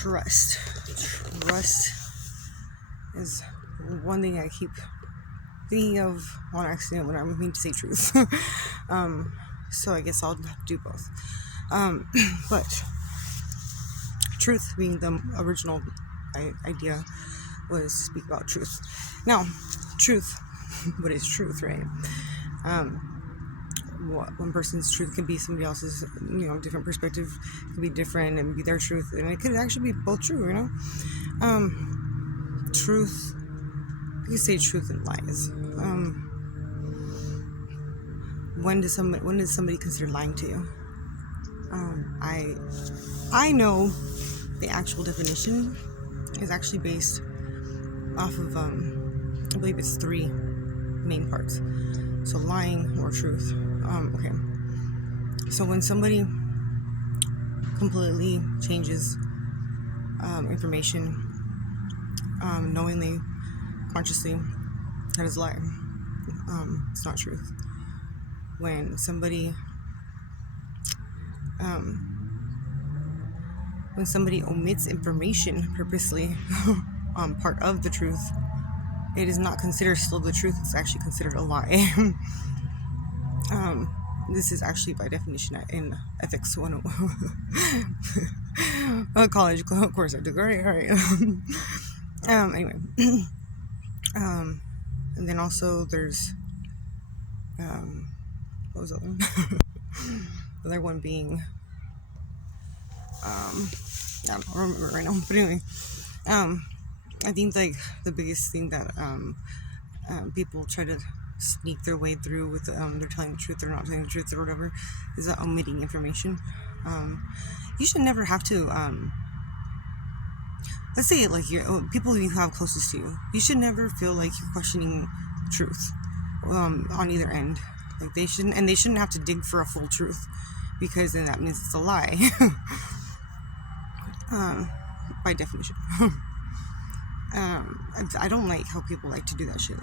Trust. Trust is one thing I keep thinking of on accident when I mean to say truth. So I guess I'll do both. But truth being the original idea was to speak about truth. Now, truth, what is truth, right? One person's truth can be somebody else's, different perspective could be different and be their truth, and it could actually be both true, truth, you can say truth and lies. When does somebody consider lying to you? I know the actual definition is actually based off of I believe it's 3 main parts. So lying or truth. Okay. So when somebody completely changes information, knowingly, consciously, that is a lie. It's not truth. When somebody omits information purposely part of the truth, it is not considered still the truth. It's actually considered a lie. This is actually by definition in Ethics 101. College, of course I took. All right. Anyway. And then also there's what was the other one? The other one being I don't remember right now, but anyway, I think like the biggest thing that people try to sneak their way through with they're telling the truth or not telling the truth or whatever is omitting information. You should never have to let's say it like people you have closest to you, you should never feel like you're questioning truth on either end. Like they shouldn't have to dig for a full truth, because then that means it's a lie. By definition. I don't like how people like to do that shit.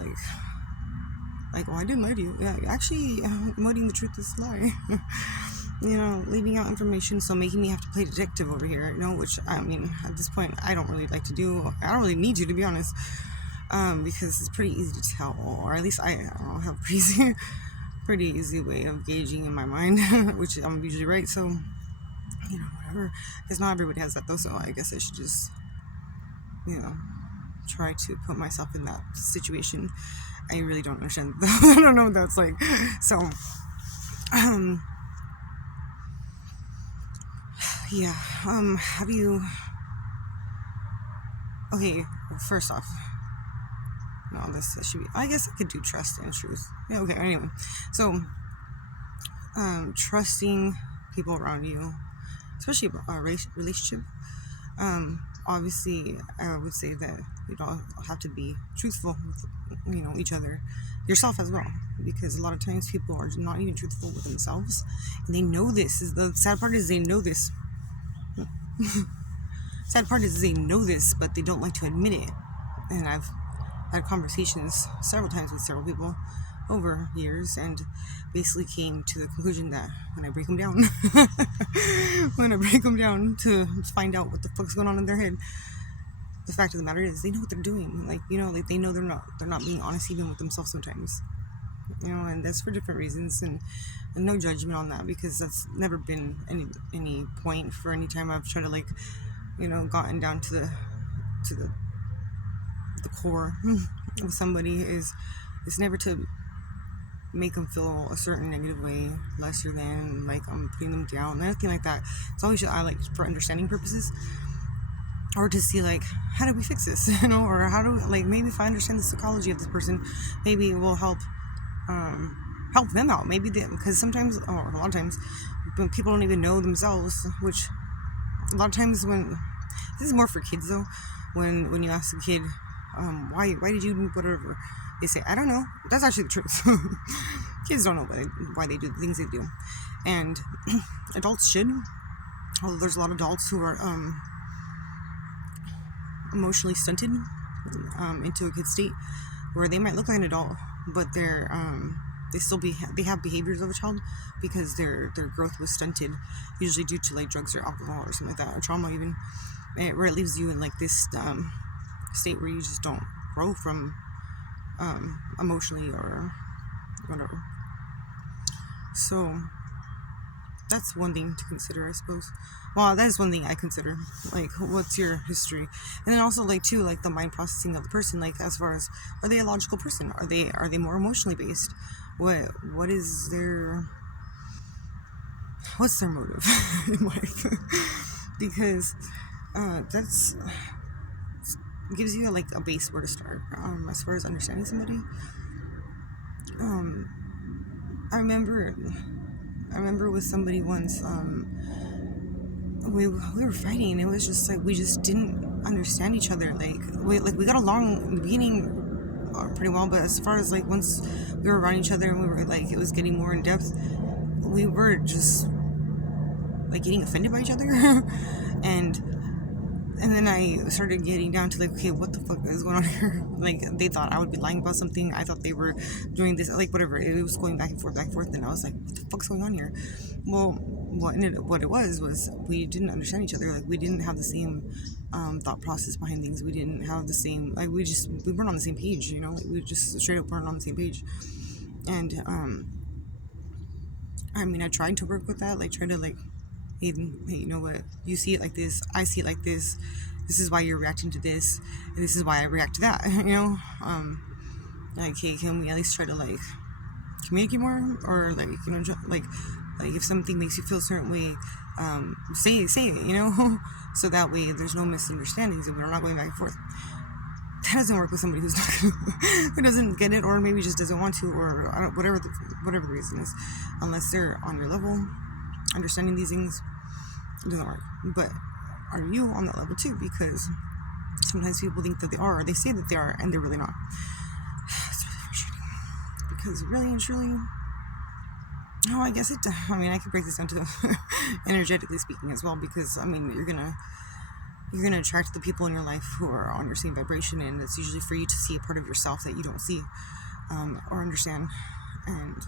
Like, well, I didn't lie to you. Yeah, actually, emoting the truth is a lie. Leaving out information, so making me have to play detective over here, which, I mean, at this point, I don't really like to do. I don't really need to be honest, because it's pretty easy to tell, or at least I have a pretty easy way of gauging in my mind, which I'm usually right, so, whatever. Because not everybody has that, though, so I guess I should just, try to put myself in that situation. I really don't understand. I don't know what that's like. So, yeah. Have you? Okay. Well, first off, no, this should be. I guess I could do trust and truth. Yeah. Okay. Anyway, so, trusting people around you, especially a relationship. Obviously, I would say that you don't have to be truthful with, each other, yourself as well, because a lot of times people are not even truthful with themselves, and they know this. The sad part is they know this. Sad part is they know this, but they don't like to admit it. And I've had conversations several times with several people over years, and basically came to the conclusion that when I break them down to find out what the fuck's going on in their head, the fact of the matter is they know what they're doing. Like they know they're not being honest even with themselves sometimes, and that's for different reasons, and no judgment on that, because that's never been any point for any time I've tried to gotten down to the core of somebody. It's never to make them feel a certain negative way, lesser than, like I'm putting them down, anything like that. It's always for understanding purposes, or to see how do we fix this, or how do maybe if I understand the psychology of this person, maybe it will help them out. Maybe because sometimes, or a lot of times, when people don't even know themselves, which a lot of times when this is more for kids though, when you ask a kid, why did you do whatever, they say, I don't know. That's actually the truth. Kids don't know why they do the things they do, and adults should. Although there's a lot of adults who are emotionally stunted into a kid state, where they might look like an adult, but they they have behaviors of a child because their growth was stunted, usually due to like drugs or alcohol or something like that, or trauma even, where it leaves you in like this state where you just don't grow from emotionally or whatever. So that's one thing to consider, I suppose. Well, that is one thing I consider. Like, what's your history? And then also, like, too, like the mind processing of the person. Like, as far as, are they a logical person? Are they more emotionally based? What is their, what's their motive in life? Because that's gives you like a base where to start. As far as understanding somebody. I remember with somebody once, we were fighting, and it was just like we just didn't understand each other. Like we got along in the beginning pretty well, but as far as like once we were around each other and we were like it was getting more in depth, we were just like getting offended by each other, and then I started getting down to like, okay, what the fuck is going on here? Like, they thought I would be lying about something. I thought they were doing this, like, whatever. It was going back and forth. And I was like, what the fuck's going on here? Well, what it was we didn't understand each other. Like, we didn't have the same thought process behind things. We didn't have the same, like, we weren't on the same page, you know? Like, we just straight up weren't on the same page. And, I mean, I tried to work with that, like, try to, like, hey, you know what, you see it like this, I see it like this is why you're reacting to this, and this is why I react to that, you know, like, hey, can we at least try to, like, communicate more, or, like, you know, like if something makes you feel a certain way, say it, you know, so that way there's no misunderstandings and we're not going back and forth. That doesn't work with somebody who's not who doesn't get it, or maybe just doesn't want to, or whatever the reason is, unless they're on your level, understanding these things. It doesn't work. But are you on that level too? Because sometimes people think that they are, or they say that they are, and they're really not. It's really frustrating. Because really and truly, I guess I could break this down to the energetically speaking as well, because I mean, you're gonna attract the people in your life who are on your same vibration, and it's usually for you to see a part of yourself that you don't see or understand. And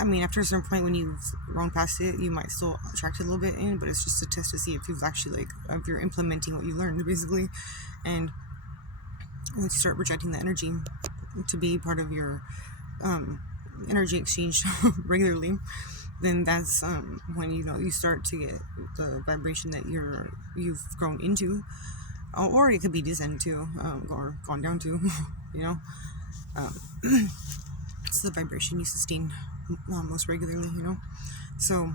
I mean, after a certain point, when you've grown past it, you might still attract it a little bit in, but it's just a test to see if you've actually, like, if you're implementing what you learned, basically. And once you start projecting the energy to be part of your energy exchange regularly, then that's when, you know, you start to get the vibration that you've grown into, or it could be descended to, or gone down to, you know. It's the vibration you sustain most regularly, you know. So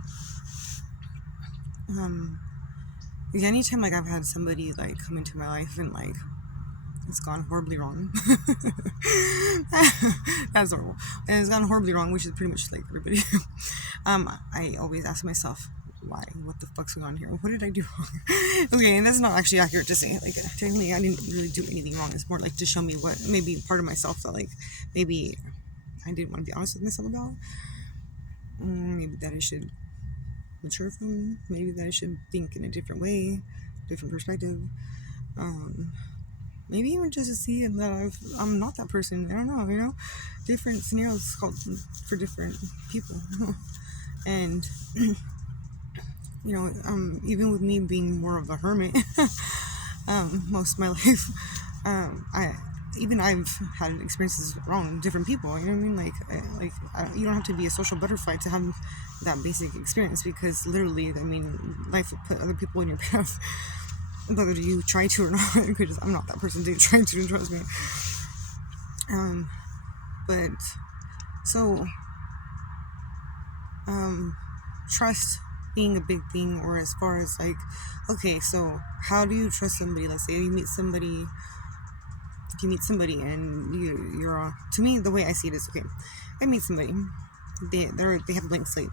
anytime, like, I've had somebody, like, come into my life and, like, it's gone horribly wrong. That's horrible. And it's gone horribly wrong, which is pretty much like everybody. I always ask myself, why? What the fuck's going on here? What did I do wrong? Okay, and that's not actually accurate to say. Like, technically, I didn't really do anything wrong. It's more like to show me what, maybe part of myself that, like, maybe I didn't want to be honest with myself about. Maybe that I should mature from. Maybe that I should think in a different way, different perspective. Maybe even just to see that I'm not that person. I don't know, you know? Different scenarios called for different people. And, you know, even with me being more of a hermit most of my life, I've had experiences around different people, you know what I mean? Like, you don't have to be a social butterfly to have that basic experience, because literally, I mean, life will put other people in your path, whether you try to or not, because I'm not that person to try to, trust me. But, so, trust being a big thing, or as far as, like, okay, so how do you trust somebody? Let's say you meet somebody, and you're to me, the way I see it is, okay, I meet somebody, they have a blank slate.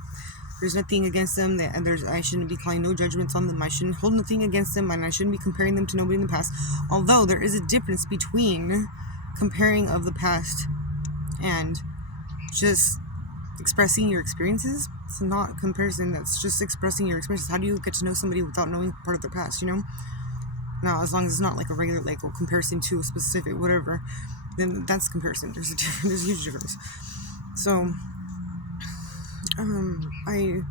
There's nothing against them, I shouldn't be calling no judgments on them, I shouldn't hold nothing against them, and I shouldn't be comparing them to nobody in the past. Although there is a difference between comparing of the past and just expressing your experiences. It's not comparison, that's just expressing your experiences. How do you get to know somebody without knowing part of their past, you know? Now, as long as it's not like a regular, like, comparison to a specific whatever, then that's comparison. There's a huge difference. So, I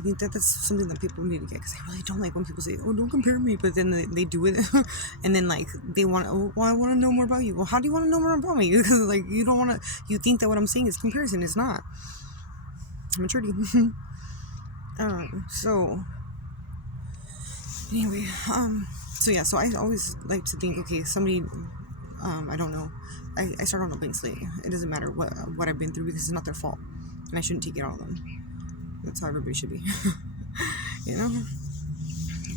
think that that's something that people need to get, because I really don't like when people say, "Oh, don't compare me," but then they do it, and then like they want, "Oh, well, I want to know more about you." Well, how do you want to know more about me? Because like you don't want to. You think that what I'm saying is comparison. It's not. Maturity. So anyway, so yeah, so I always like to think, okay, somebody, I don't know, I start on a blank slate. It doesn't matter what I've been through, because it's not their fault, and I shouldn't take it all of them. That's how everybody should be, you know.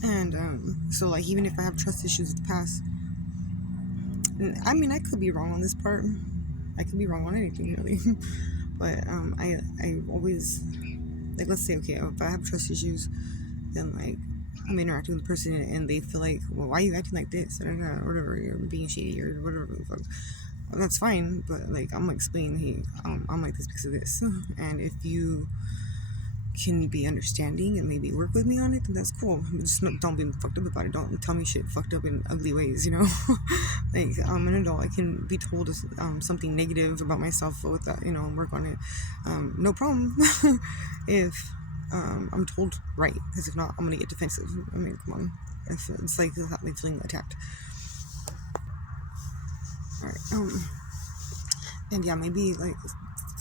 And so like, even if I have trust issues with the past, and I mean, I could be wrong on this part. I could be wrong on anything, really. But I always, like, let's say, okay, if I have trust issues, then like I'm interacting with the person and they feel like, well, why are you acting like this, or whatever, you're being shady or whatever the fuck. Well, that's fine, but like I'm gonna explain, hey, I'm like this because of this, and if you can be understanding and maybe work with me on it, then that's cool. Just don't be fucked up about it. Don't tell me shit fucked up in ugly ways, you know. Like, I'm an adult. I can be told something negative about myself with that, you know, and work on it. No problem. If I'm told right, because if not, I'm gonna get defensive. I mean, come on. It's like feeling attacked. All right. And yeah, maybe like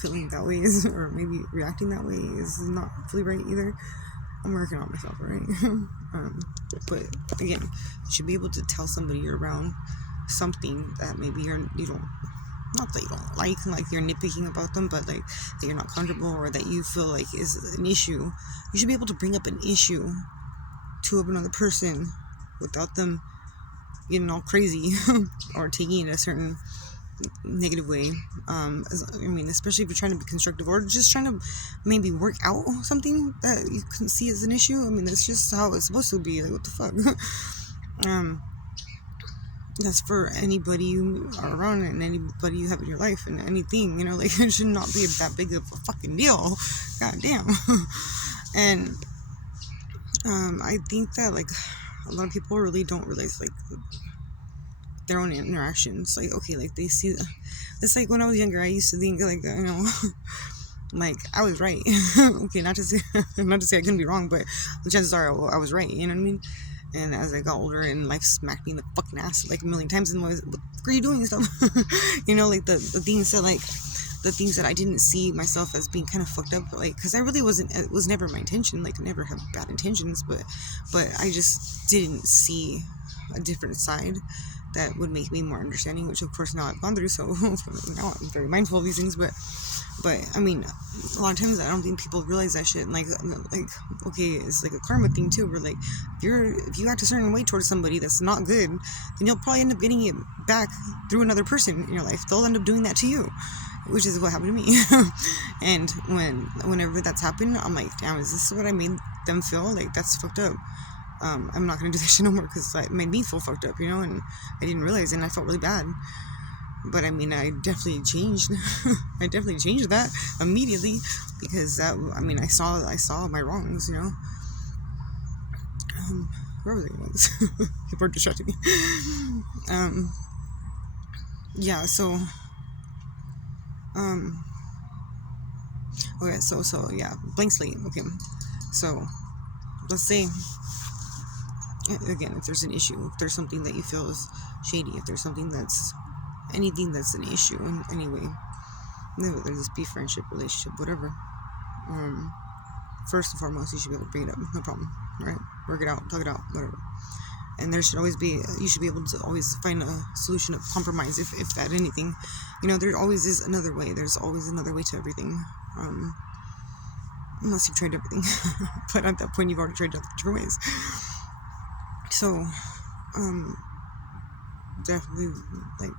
feeling that way is, or maybe reacting that way is not fully right either. I'm working on myself, right? But again, you should be able to tell somebody you're around something that maybe you don't, not that you don't like you're nitpicking about them, but like that you're not comfortable, or that you feel like is an issue. You should be able to bring up an issue to another person without them getting all crazy or taking it a certain negative way. I mean, especially if you're trying to be constructive, or just trying to maybe work out something that you can see as an issue. I mean, that's just how it's supposed to be. Like, what the fuck? That's for anybody you are around and anybody you have in your life and anything, you know, like it should not be that big of a fucking deal. God damn. And I think that like a lot of people really don't realize like their own interactions. Like, okay, like they see, it's like when I was younger, I used to think like, you know, like I was right. Okay, not to say I couldn't be wrong, but the chances are I was right, you know what I mean? And as I got older and life smacked me in the fucking ass like a million times, and what the fuck are you doing and stuff? You know, like the things that like the things that I didn't see myself as being kind of fucked up, like, because I really wasn't, it was never my intention, like, I never had bad intentions, but I just didn't see a different side that would make me more understanding, which of course now I've gone through, so now I'm very mindful of these things, but I mean, a lot of times I don't think people realize that shit, like okay, it's like a karma thing too, where like, if you act a certain way towards somebody that's not good, then you'll probably end up getting it back through another person in your life. They'll end up doing that to you, which is what happened to me. And whenever that's happened, I'm like, damn, is this what I made them feel? Like, that's fucked up. I'm not gonna do that shit no more, because it made me feel fucked up, you know, and I didn't realize it, and I felt really bad. But I mean, I definitely changed. I definitely changed that immediately, because that, I mean, I saw my wrongs, you know. Where was I going with this? People are distracting me. Yeah, so okay, so yeah, blank slate. Okay, so let's say, again, if there's an issue, if there's something that you feel is shady, if there's something that's anything that's an issue in any way, whether this be friendship, relationship, whatever, first and foremost, you should be able to bring it up, no problem, right? Work it out, talk it out, whatever. And there should always be, you should be able to always find a solution of compromise, if at anything, you know, there always is another way. There's always another way to everything, unless you've tried everything. But at that point, you've already tried different ways. So, definitely, like,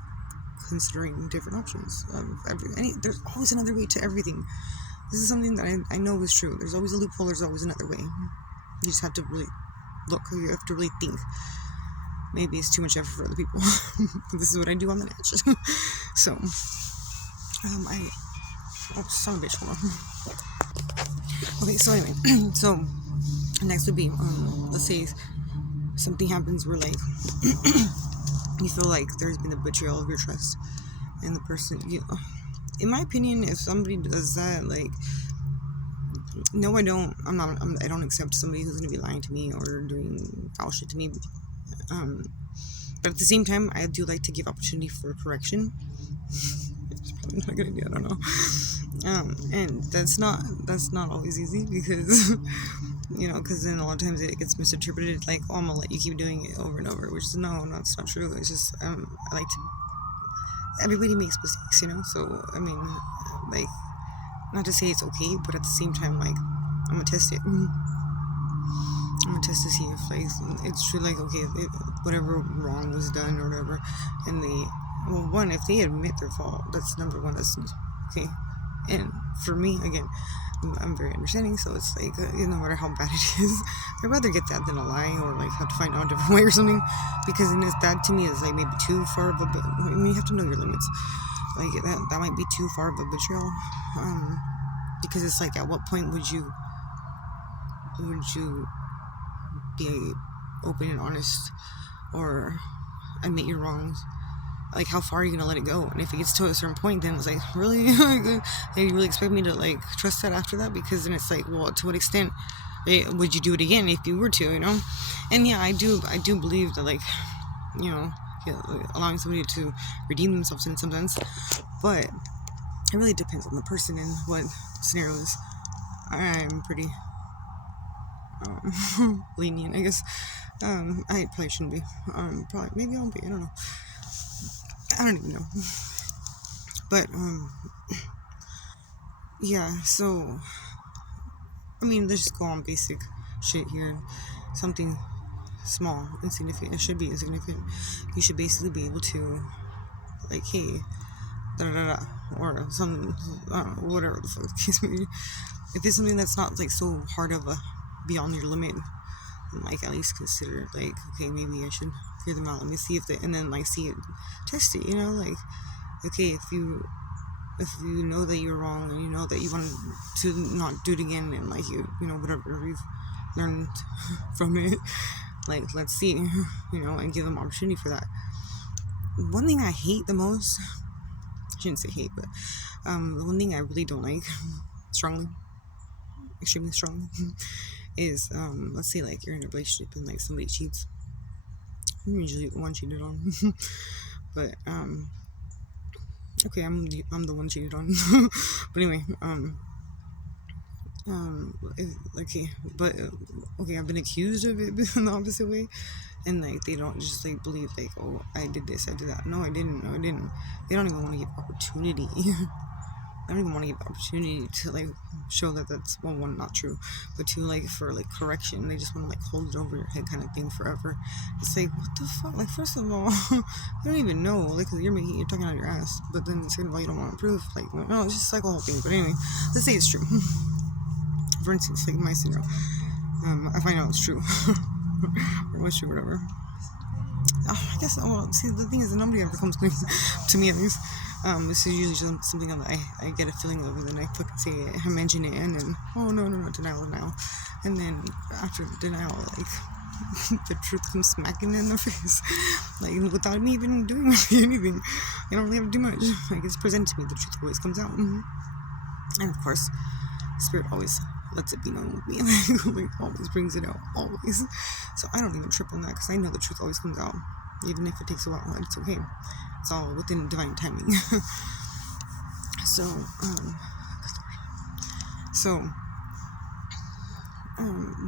considering different options. There's always another way to everything. This is something that I know is true. There's always a loophole. There's always another way. You just have to really look. You have to really think. Maybe it's too much effort for other people. This is what I do on the net. So, son of a bitch, hold on. Okay, so anyway, so next would be, let's say something happens where, like, you feel like there's been a betrayal of your trust, and the person, in my opinion, if somebody does that, like, no, I don't. I don't accept somebody who's gonna be lying to me or doing foul shit to me. Um, but at the same time, I do like to give opportunity for correction. It's probably not a good idea. I don't know. And that's not always easy because because then a lot of times it gets misinterpreted like, oh, I'm gonna let you keep doing it over and over, which is no, it's not true. It's just I like to. Everybody makes mistakes, So I mean, like, not to say it's okay, but at the same time, like, I'm gonna test it. I'm gonna test to see if like it's true. Like, okay, whatever wrong was done or whatever, and if they admit their fault, that's number one. That's okay. And for me, again, I'm very understanding, so it's like, no matter how bad it is, I'd rather get that than a lie or like have to find out a different way or something, because then that to me is like maybe too far of a. I mean, you have to know your limits. Like that might be too far of a betrayal, because it's like, at what point would you be open and honest or admit your wrongs? Like, how far are you gonna let it go? And if it gets to a certain point, then it's like, really? They really expect me to like trust that after that? Because then it's like, well, to what extent would you do it again if you were to, And yeah, I do believe that, like, allowing somebody to redeem themselves in some sense, but it really depends on the person and what scenarios. I'm pretty lenient, I guess. I probably shouldn't be. Maybe I'll be. I don't know. I don't even know. But yeah. So I mean, let's just go on basic shit here. Something small, insignificant. It should be insignificant. You should basically be able to, like, hey, da da da, or some, whatever the fuck the case may be. If it's something that's not like so hard of a beyond your limit, like, at least consider, like, okay, maybe I should hear them out. Let me see if they, and then like see it, test it. Like, okay, if you know that you're wrong and you know that you want to not do it again, and like whatever you've learned from it, like, let's see, and give them opportunity for that. One thing I hate the most, I shouldn't say hate, but the one thing I really don't like strongly, extremely strongly, is let's say like you're in a relationship and like somebody cheats. I'm usually the one cheated on, but okay, I'm the one cheated on. But anyway, okay, but okay, I've been accused of it in the opposite way, and like they don't just like believe like, oh, I did this, I did that. No, I didn't. They don't even want to give opportunity. I don't even want to give the opportunity to like show that that's, well, one, not true, but two, like, for like correction. They just want to like hold it over your head kind of thing forever. It's like, what the fuck? Like, first of all, you don't even know, like, cause you're talking out your ass. But then second of all, you don't want to prove. Like, no, it's just like a whole thing. But anyway, let's say it's true. For instance, like my scenario, I find out it's true, or what's true, whatever. I guess. Well, see, the thing is that nobody ever comes clean to me, at least. This is usually something that I get a feeling of, and then I fucking say it, I mention it, and then, oh, no, denial. And then after the denial, like, the truth comes smacking in the face, like, without me even doing anything. I don't really have to do much. Like, it's presented to me, the truth always comes out. And of course, the Spirit always lets it be known with me, like, always brings it out, always. So I don't even trip on that, because I know the truth always comes out, even if it takes a while. It's okay. It's all within divine timing. So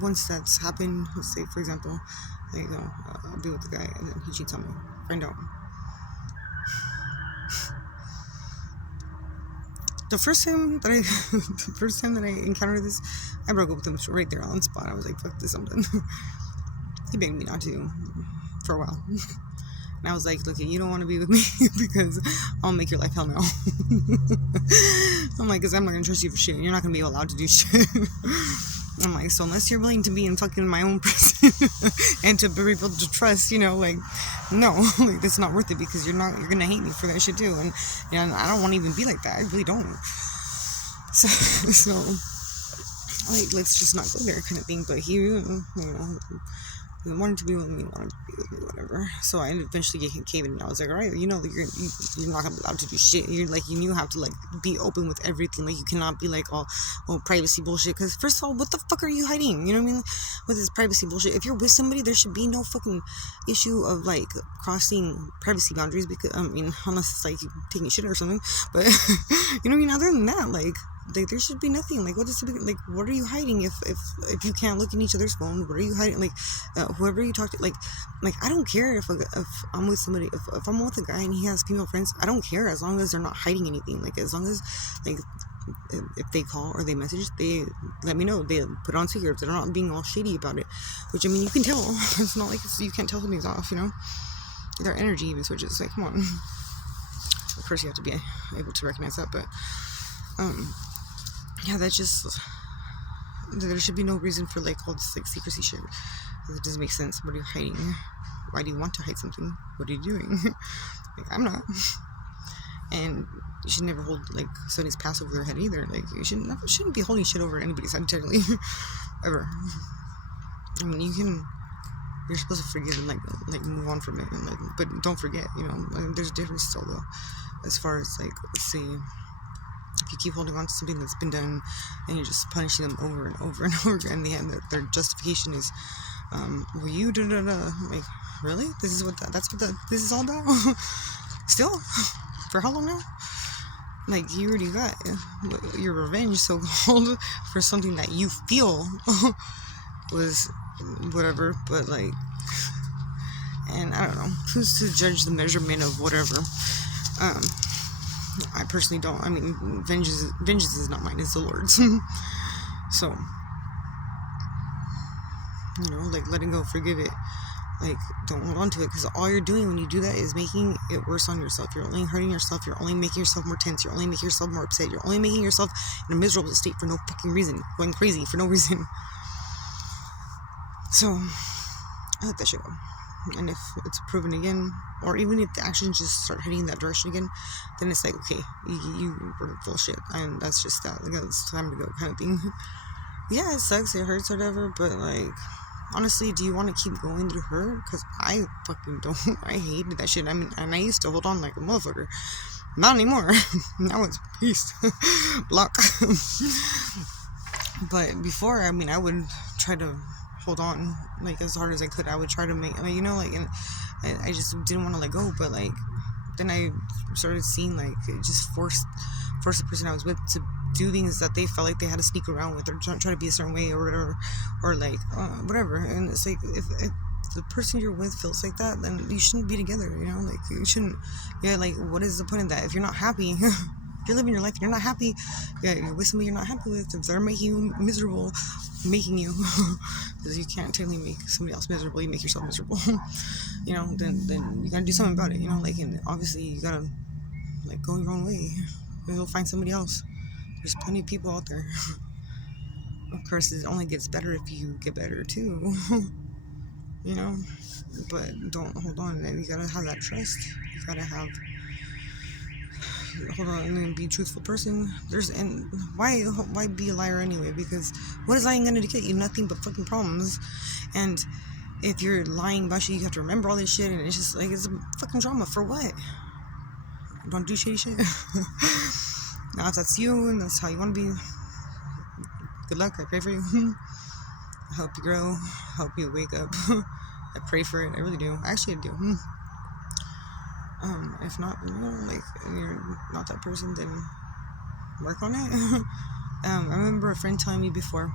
once that's happened, let's say, for example, like, I'll be with the guy and then he cheats on me. Find out. The first time that I encountered this, I broke up with him right there on the spot. I was like, fuck this, I'm done. He begged me not to for a while. And I was like, look, you don't want to be with me because I'll make your life hell no. I'm like, because I'm not going to trust you for shit. You're not going to be allowed to do shit. I'm like, so unless you're willing to be in fucking my own prison and to rebuild the trust, like, no, like, that's not worth it, because you're going to hate me for that shit too. And I don't want to even be like that. I really don't. So like, let's just not go there kind of thing. But he, he wanted to be with me, whatever. So I eventually gave it, and I was like, all right, you're not allowed to do shit. You're like, you have to like be open with everything. Like, you cannot be like all privacy bullshit. Because first of all, what the fuck are you hiding? You know what I mean? With this privacy bullshit. If you're with somebody, there should be no fucking issue of like crossing privacy boundaries. Because unless it's like you taking shit or something. But you know what I mean? Other than that, like there should be nothing. Like, what are you hiding? If you can't look in each other's phone, what are you hiding? Like, whoever you talk to, like I don't care if I'm with somebody, if I'm with a guy and he has female friends, I don't care as long as they're not hiding anything. Like, as long as like if they call or they message, they let me know, they put it on speaker, if they're not being all shady about it, which I mean, you can tell. It's not like you can't tell something's off, their energy even switches. Like, come on. Of course you have to be able to recognize that, but yeah, that's just, there should be no reason for like all this like secrecy shit. It doesn't make sense. What are you hiding? Why do you want to hide something? What are you doing? Like, I'm not. And you should never hold like somebody's past over their head either. Like, you shouldn't be holding shit over anybody's head, technically. Ever. I mean, you're supposed to forgive and like move on from it, and like, but don't forget, there's a difference still though, as far as like, let's say, if you keep holding on to something that's been done and you're just punishing them over and over and over again, their justification is, well, you da-da-da. Like, really? This is all about? Still? For how long now? Like, you already got your revenge, so-called, for something that you feel was whatever, but like, and I don't know, who's to judge the measurement of whatever. I personally don't. I mean, vengeance is not mine, it's the Lord's. So, like, letting go, forgive it. Like, don't hold on to it, because all you're doing when you do that is making it worse on yourself. You're only hurting yourself. You're only making yourself more tense. You're only making yourself more upset. You're only making yourself in a miserable state for no fucking reason, going crazy for no reason. So, I let that shit go. And if it's proven again, or even if the actions just start heading in that direction again, then it's like, okay, you were full shit, and that's just that. Like, it's time to go, kind of thing. Yeah, it sucks, it hurts, or whatever, but like, honestly, do you want to keep going through hurt? Because I fucking don't. I hated that shit. I mean, and I used to hold on like a motherfucker. Not anymore. Now it's peace. Block. But before, I mean, I would try to hold on like as hard as I could. I would try to make, and I just didn't want to let go. But like, then I started seeing like it just forced the person I was with to do things that they felt like they had to sneak around with, or try to be a certain way, or whatever, or like whatever. And it's like, if the person you're with feels like that, then you shouldn't be together. Like, you shouldn't. Yeah, like, what is the point of that? If you're not happy, if you're living your life and you're not happy, yeah, you're with somebody you're not happy with. If they're making you miserable, because you can't technically make somebody else miserable, you make yourself miserable. Then you gotta do something about it. Like, and obviously you gotta like go your own way. You'll find somebody else. There's plenty of people out there. Of course, it only gets better if you get better too. But don't hold on. And you gotta have that trust. You gotta hold on and be a truthful person. And why be a liar anyway? Because what is lying gonna get you? Nothing but fucking problems. And if you're lying about shit, you have to remember all this shit, and it's just like, it's a fucking drama for what? Don't do shady shit. Now, if that's you and that's how you want to be, good luck. I pray for you. I hope you grow. I hope you wake up. I pray for it. I really do. Actually, I do. If not, like, and you're not that person, then work on it. I remember a friend telling me before,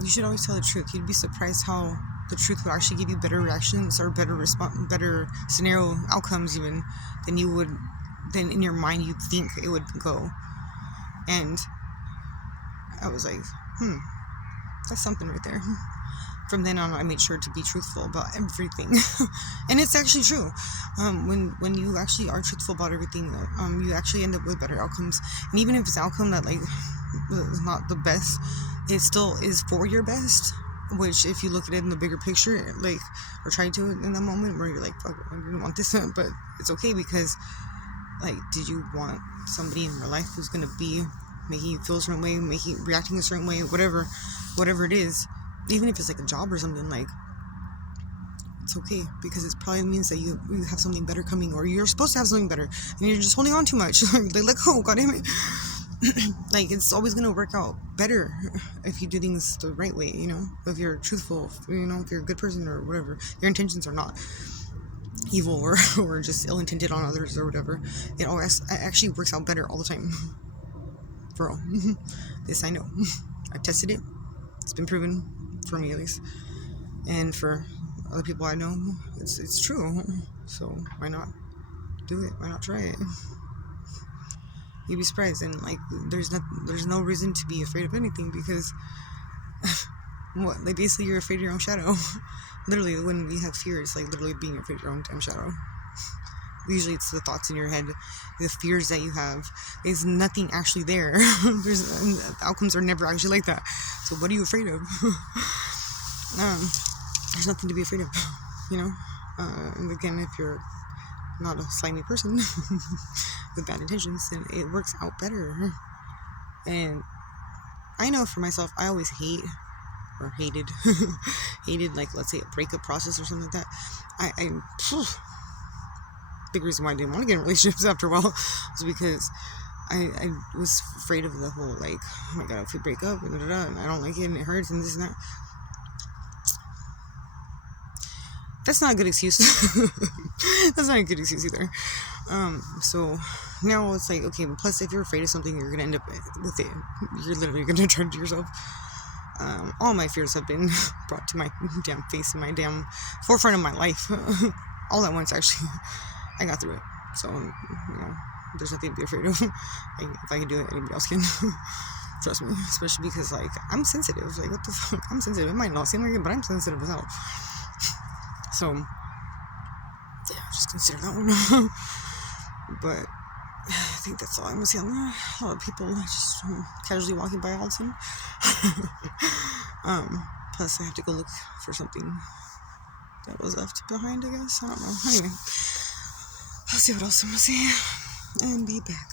you should always tell the truth. You'd be surprised how the truth would actually give you better reactions, or better scenario outcomes even than in your mind you'd think it would go. And I was like, that's something right there. From then on, I made sure to be truthful about everything. And it's actually true. When you actually are truthful about everything, you actually end up with better outcomes. And even if it's an outcome that like is not the best, it still is for your best. Which, if you look at it in the bigger picture, like, or try to in that moment where you're like, fuck, I didn't want this, but it's okay, because like, did you want somebody in your life who's gonna be making you feel a certain way, reacting a certain way, whatever it is, even if it's like a job or something, like, it's okay, because it probably means that you have something better coming, or you're supposed to have something better, and you're just holding on too much. Like, oh, god damn it. Like, it's always gonna work out better if you do things the right way, if you're truthful, if you're a good person or whatever, your intentions are not evil or just ill-intended on others or whatever. It actually works out better all the time. For real. This I know. I've tested it. It's been proven, for me at least, and for other people I know, it's true. So why not do it? Why not try it? You'd be surprised. And like, there's no reason to be afraid of anything, because what, like, basically you're afraid of your own shadow. Literally, when we have fear, it's like literally being afraid of your own damn shadow. Usually it's the thoughts in your head, the fears that you have. There's nothing actually there. The outcomes are never actually like that. So what are you afraid of? There's nothing to be afraid of, and again, if you're not a slimy person with bad intentions, then it works out better. And I know for myself, I always hated like, let's say, a breakup process or something like that. Big reason why I didn't want to get in relationships after a while was because I was afraid of the whole, like, oh my god, if we break up and I don't like it and it hurts and this and that. That's not a good excuse. That's not a good excuse either. So now it's like, okay, plus if you're afraid of something, you're gonna end up with it. You're literally gonna turn to yourself. All my fears have been brought to my damn face and my damn forefront of my life. All at once, actually. I got through it. So, there's nothing to be afraid of. If I can do it, anybody else can. Trust me. Especially because, like, I'm sensitive. Like, what the fuck? I'm sensitive. It might not seem like it, but I'm sensitive as hell. So, yeah, just consider that one. But I think that's all I'm gonna say on that. A lot of people just casually walking by all the time. Plus I have to go look for something that was left behind, I guess. I don't know. Anyway, I'll see what else I'm gonna say and be back.